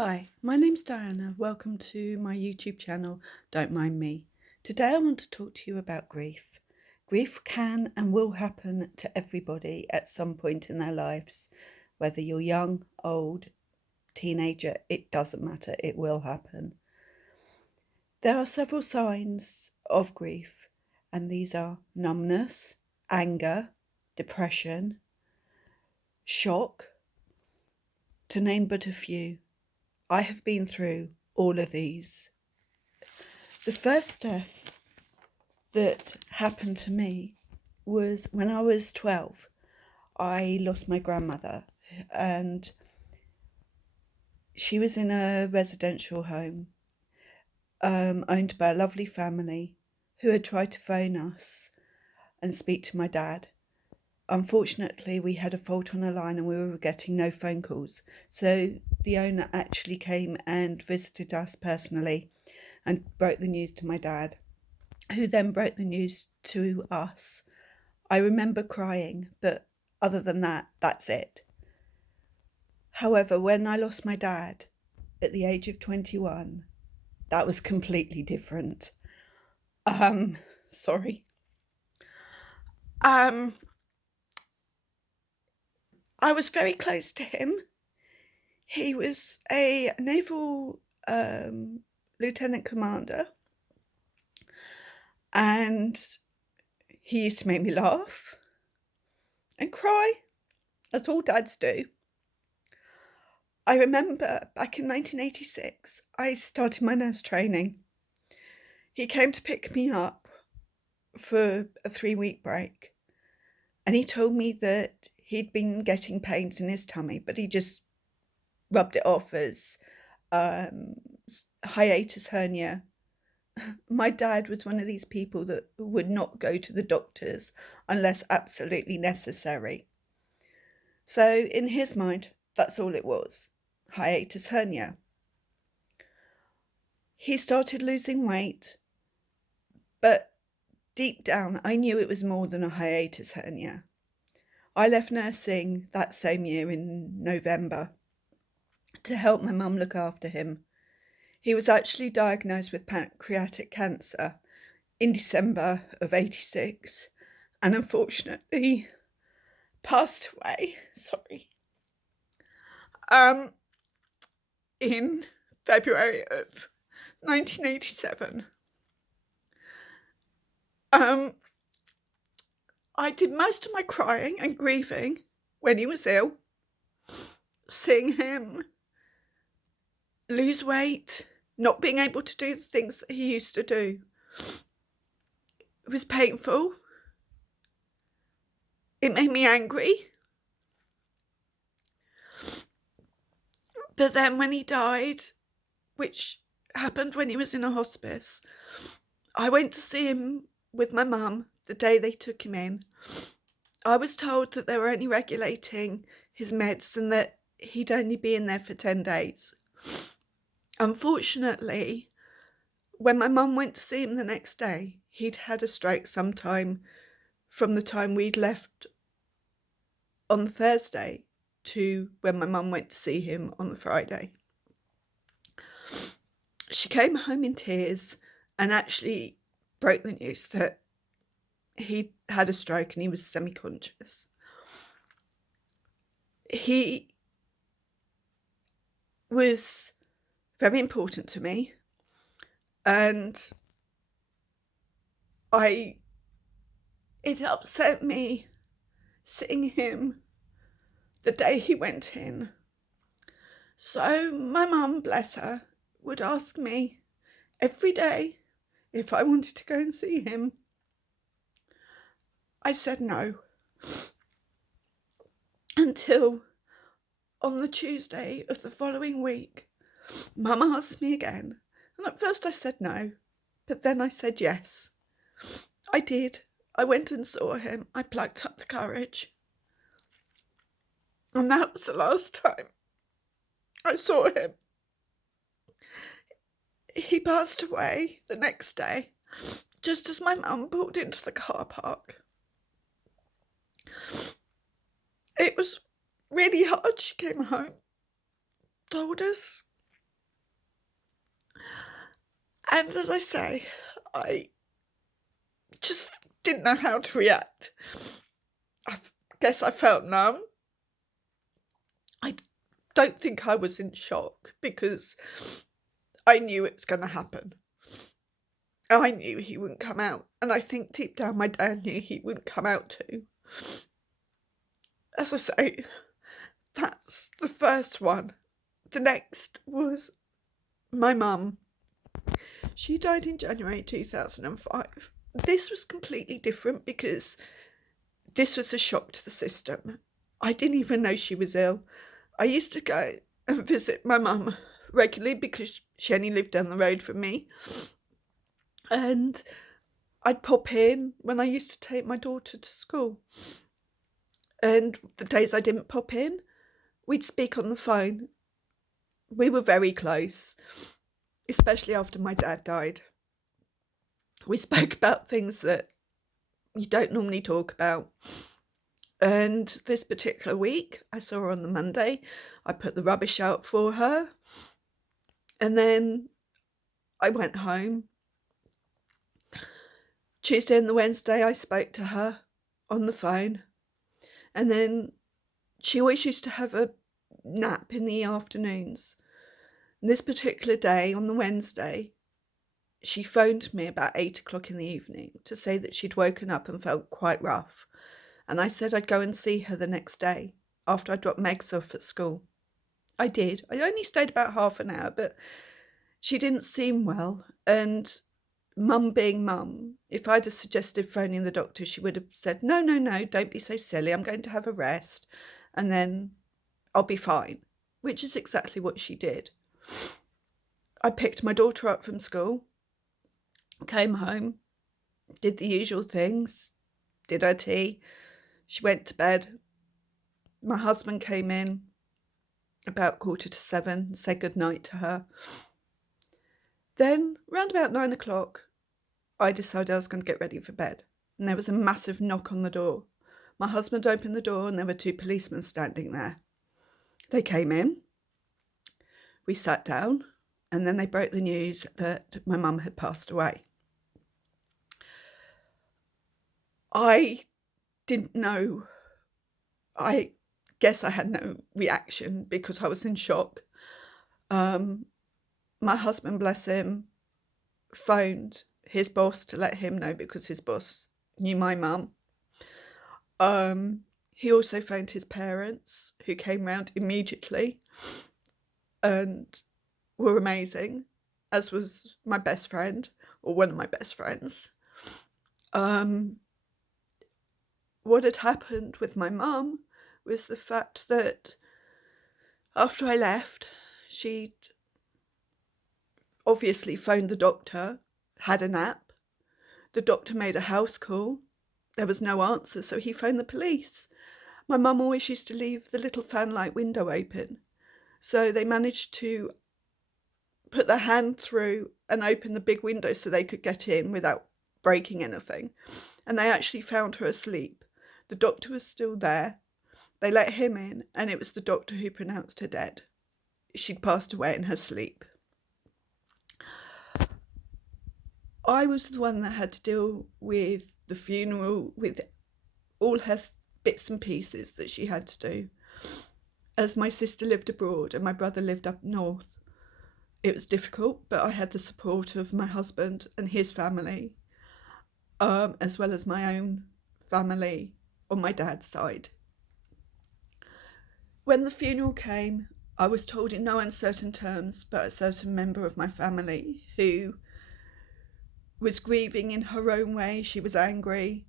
Hi, my name's Diana. Welcome to my YouTube channel, Don't Mind Me. Today I want to talk to you about grief. Grief can and will happen to everybody at some point in their lives. Whether you're young, old, teenager, it doesn't matter, it will happen. There are several signs of grief, and these are numbness, anger, depression, shock, to name but a few. I have been through all of these. The first death that happened to me was when I was 12. I lost my grandmother, and she was in a residential home owned by a lovely family who had tried to phone us and speak to my dad. Unfortunately, we had a fault on the line and we were getting no phone calls. So the owner actually came and visited us personally and broke the news to my dad, who then broke the news to us. I remember crying, but other than that, that's it. However, when I lost my dad at the age of 21, that was completely different. Sorry. I was very close to him. He was a naval lieutenant commander, and he used to make me laugh and cry, as all dads do. I remember back in 1986, I started my nurse training. He came to pick me up for a 3-week break, and he told me that he'd been getting pains in his tummy, but he just rubbed it off as hiatus hernia. My dad was one of these people that would not go to the doctors unless absolutely necessary. So in his mind, that's all it was, hiatus hernia. He started losing weight, but deep down, I knew it was more than a hiatus hernia. I left nursing that same year in November to help my mum look after him. He was actually diagnosed with pancreatic cancer in December of 86 and unfortunately passed away, in February of 1987. I did most of my crying and grieving when he was ill, seeing him lose weight, not being able to do the things that he used to do. It was painful. It made me angry. But then when he died, which happened when he was in a hospice, I went to see him with my mum the day they took him in. I was told that they were only regulating his meds and that he'd only be in there for 10 days. Unfortunately, when my mum went to see him the next day, he'd had a stroke sometime from the time we'd left on the Thursday to when my mum went to see him on the Friday. She came home in tears and actually broke the news that he had a stroke and he was semi-conscious. He was very important to me, and it upset me seeing him the day he went in. So my mum, bless her, would ask me every day if I wanted to go and see him. I said no. Until on the Tuesday of the following week, Mum asked me again, and at first I said no, but then I said yes. I did. I went and saw him. I plucked up the courage. And that was the last time I saw him. He passed away the next day, just as my mum pulled into the car park. It was really hard. She came home, told us And as I say, I just didn't know how to react. I guess I felt numb. I don't think I was in shock because I knew it was going to happen. I knew he wouldn't come out, and I think deep down my dad knew he wouldn't come out too. As I say, that's the first one. The next was my mum. She died in January 2005. This was completely different because this was a shock to the system. I didn't even know she was ill. I used to go and visit my mum regularly because she only lived down the road from me. And I'd pop in when I used to take my daughter to school. And the days I didn't pop in, we'd speak on the phone. We were very close, especially after my dad died. We spoke about things that you don't normally talk about. And this particular week, I saw her on the Monday. I put the rubbish out for her. And then I went home. Tuesday and the Wednesday, I spoke to her on the phone. And then she always used to have a nap in the afternoons. And this particular day, on the Wednesday, she phoned me about 8 o'clock in the evening to say that she'd woken up and felt quite rough. And I said I'd go and see her the next day after I dropped Megs off at school. I did. I only stayed about half an hour, but she didn't seem well. And mum being mum, if I'd have suggested phoning the doctor, she would have said, no, don't be so silly. I'm going to have a rest and then I'll be fine, which is exactly what she did. I picked my daughter up from school, came home, did the usual things, did her tea. She went to bed. My husband came in about 7:15, said goodnight to her. Then, round about 9 o'clock, I decided I was going to get ready for bed. And there was a massive knock on the door. My husband opened the door and there were 2 policemen standing there. They came in. We sat down and then they broke the news that my mum had passed away. I didn't know. I guess I had no reaction because I was in shock. My husband, bless him, phoned his boss to let him know because his boss knew my mum. He also phoned his parents, who came round immediately and were amazing, as was my best friend, or one of my best friends. What had happened with my mum was the fact that after I left, she'd obviously phoned the doctor, had a nap. The doctor made a house call. There was no answer, so he phoned the police. My mum always used to leave the little fanlight window open, so they managed to put their hand through and open the big window so they could get in without breaking anything. And they actually found her asleep. The doctor was still there. They let him in, and it was the doctor who pronounced her dead. She'd passed away in her sleep. I was the one that had to deal with the funeral, with all her bits and pieces that she had to do. As my sister lived abroad and my brother lived up north, it was difficult, but I had the support of my husband and his family, as well as my own family on my dad's side. When the funeral came, I was told in no uncertain terms by a certain member of my family who was grieving in her own way. She was angry,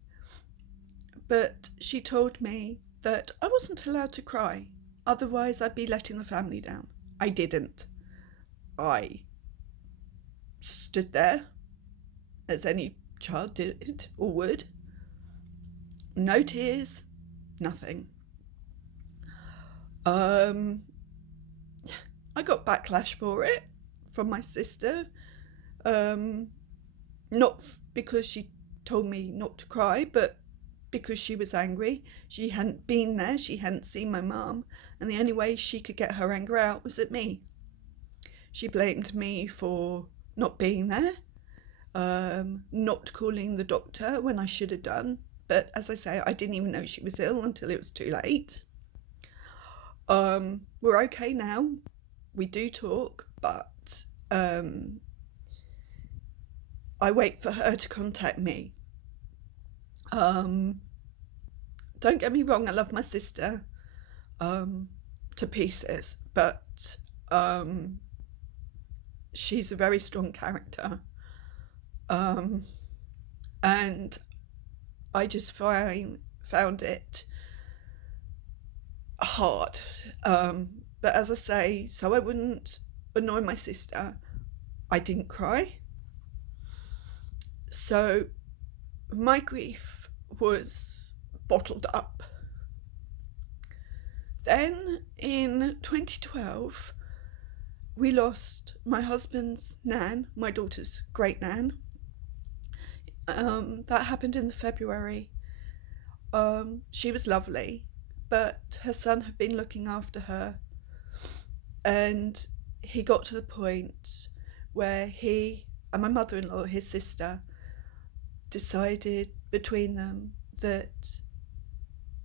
but she told me that I wasn't allowed to cry, otherwise I'd be letting the family down. I didn't. I stood there, as any child did or would. No tears, nothing. I got backlash for it from my sister, not because she told me not to cry, but because she was angry. She hadn't been there, she hadn't seen my mum, and the only way she could get her anger out was at me. She blamed me for not being there, not calling the doctor when I should have done. But as I say, I didn't even know she was ill until it was too late. We're okay now. We do talk, but I wait for her to contact me. Don't get me wrong, I love my sister to pieces, but she's a very strong character, and I just found it hard. But as I say, so I wouldn't annoy my sister, I didn't cry. So my grief was bottled up. Then in 2012, we lost my husband's nan, my daughter's great nan. That happened in February. She was lovely, but her son had been looking after her, and he got to the point where he and my mother-in-law, his sister, decided between them that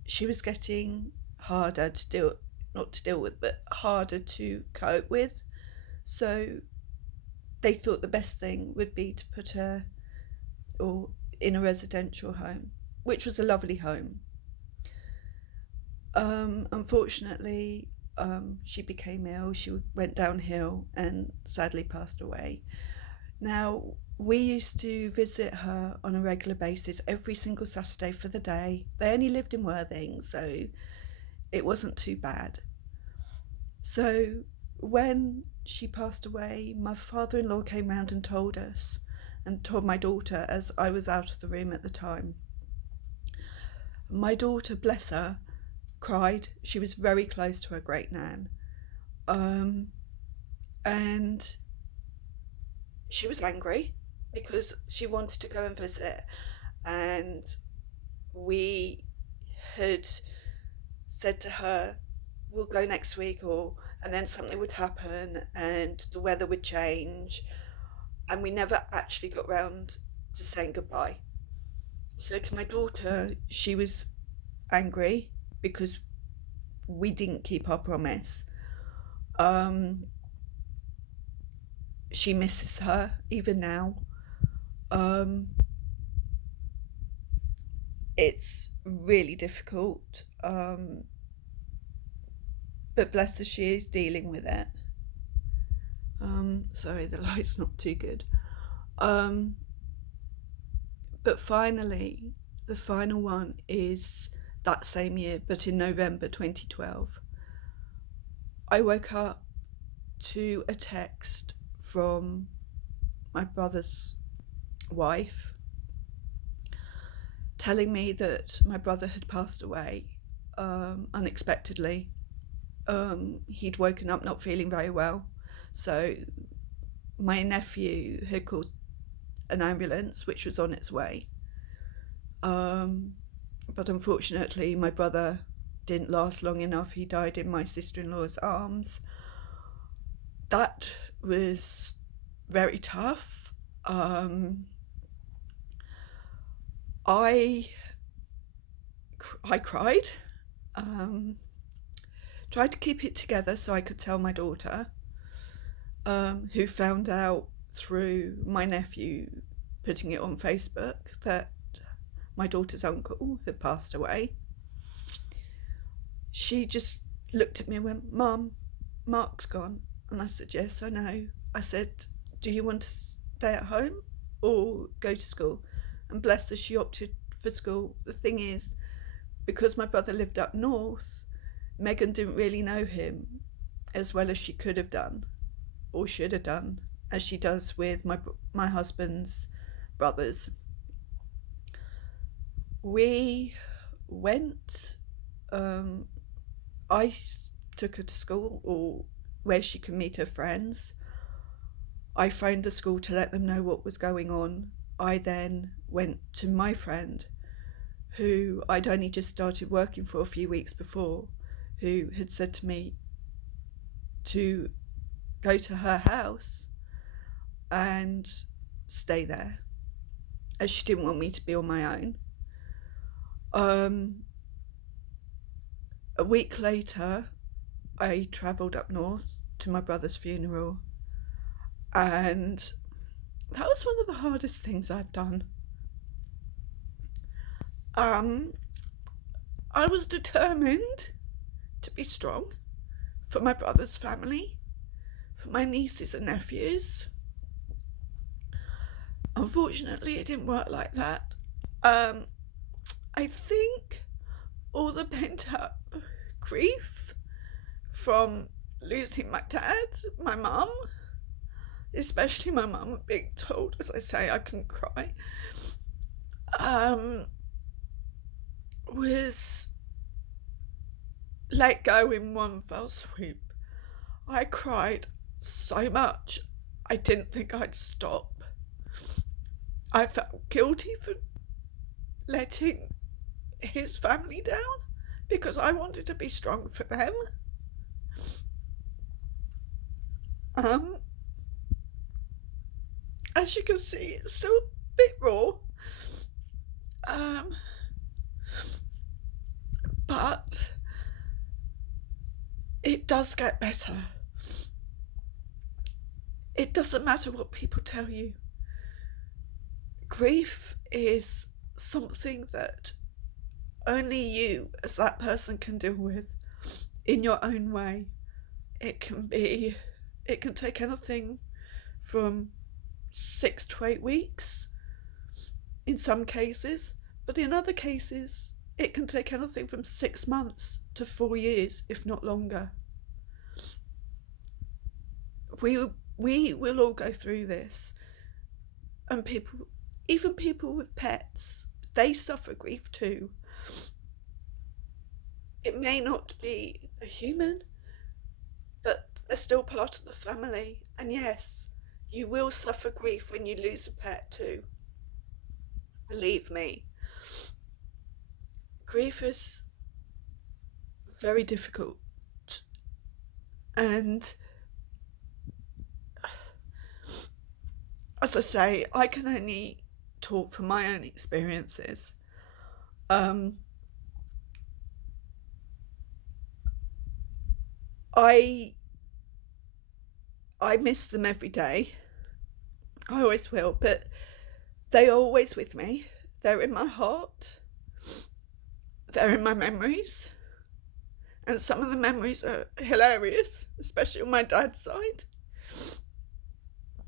she was getting harder to deal, not to deal with, but harder to cope with. So they thought the best thing would be to put her in a residential home, which was a lovely home. Unfortunately, she became ill, she went downhill and sadly passed away. Now, we used to visit her on a regular basis every single Saturday for the day. They only lived in Worthing, so it wasn't too bad. So when she passed away, my father-in-law came round and told us, and told my daughter, as I was out of the room at the time. My daughter, bless her, cried. She was very close to her great nan, and she was angry because she wanted to go and visit, and we had said to her, we'll go next week, and then something would happen and the weather would change, and we never actually got round to saying goodbye. So to my daughter, she was angry because we didn't keep our promise. She misses her even now. It's really difficult, but bless her, she is dealing with it. Sorry, the light's not too good. But finally, the final one is that same year, but in November 2012. I woke up to a text from my brother's wife telling me that my brother had passed away unexpectedly. He'd woken up not feeling very well, so my nephew had called an ambulance which was on its way, but unfortunately my brother didn't last long enough. He died in my sister-in-law's arms. That was very tough. I cried, tried to keep it together so I could tell my daughter, who found out through my nephew putting it on Facebook that my daughter's uncle had passed away. She just looked at me and went, "Mum, Mark's gone." And I said, "Yes, I know." I said, "Do you want to stay at home or go to school?" And bless her, she opted for school. The thing is, because my brother lived up north, Megan didn't really know him as well as she could have done, or should have done, as she does with my husband's brothers. We went, I took her to school, or where she could meet her friends. I phoned the school to let them know what was going on. I then went to my friend, who I'd only just started working for a few weeks before, who had said to me to go to her house. and stay there, as she didn't want me to be on my own. A week later, I travelled up north to my brother's funeral, and that was one of the hardest things I've done. I was determined to be strong for my brother's family, for my nieces and nephews. Unfortunately, it didn't work like that. I think all the pent-up grief from losing my dad, my mum, especially my mum, being told, as I say, I couldn't cry, was let go in one fell swoop. I cried so much I didn't think I'd stop. I felt guilty for letting his family down because I wanted to be strong for them. As you can see, it's still a bit raw. But it does get better. It doesn't matter what people tell you. Grief is something that only you as that person can deal with in your own way. It can take anything from 6 to 8 weeks in some cases, but in other cases it can take anything from 6 months to 4 years, if not longer. We will all go through this, and even people with pets, they suffer grief too. It may not be a human, but they're still part of the family, and yes, you will suffer grief when you lose a pet too. Believe me. Grief is very difficult, and as I say, I can only talk from my own experiences. I miss them every day. I always will, but they are always with me. They're in my heart. They're in my memories. And some of the memories are hilarious, especially on my dad's side.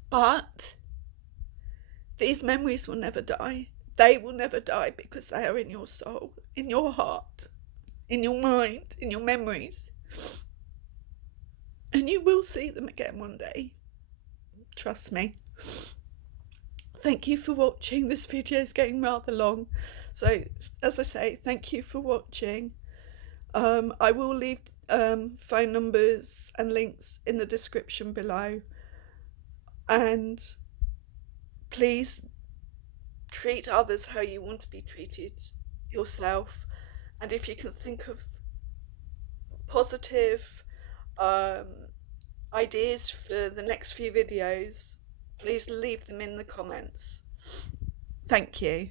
But these memories will never die. They will never die because they are in your soul, in your heart, in your mind, in your memories. And you will see them again one day. Trust me. Thank you for watching. This video is getting rather long. So, as I say, thank you for watching. I will leave phone numbers and links in the description below. And please treat others how you want to be treated yourself. And if you can think of positive ideas for the next few videos, please leave them in the comments. Thank you.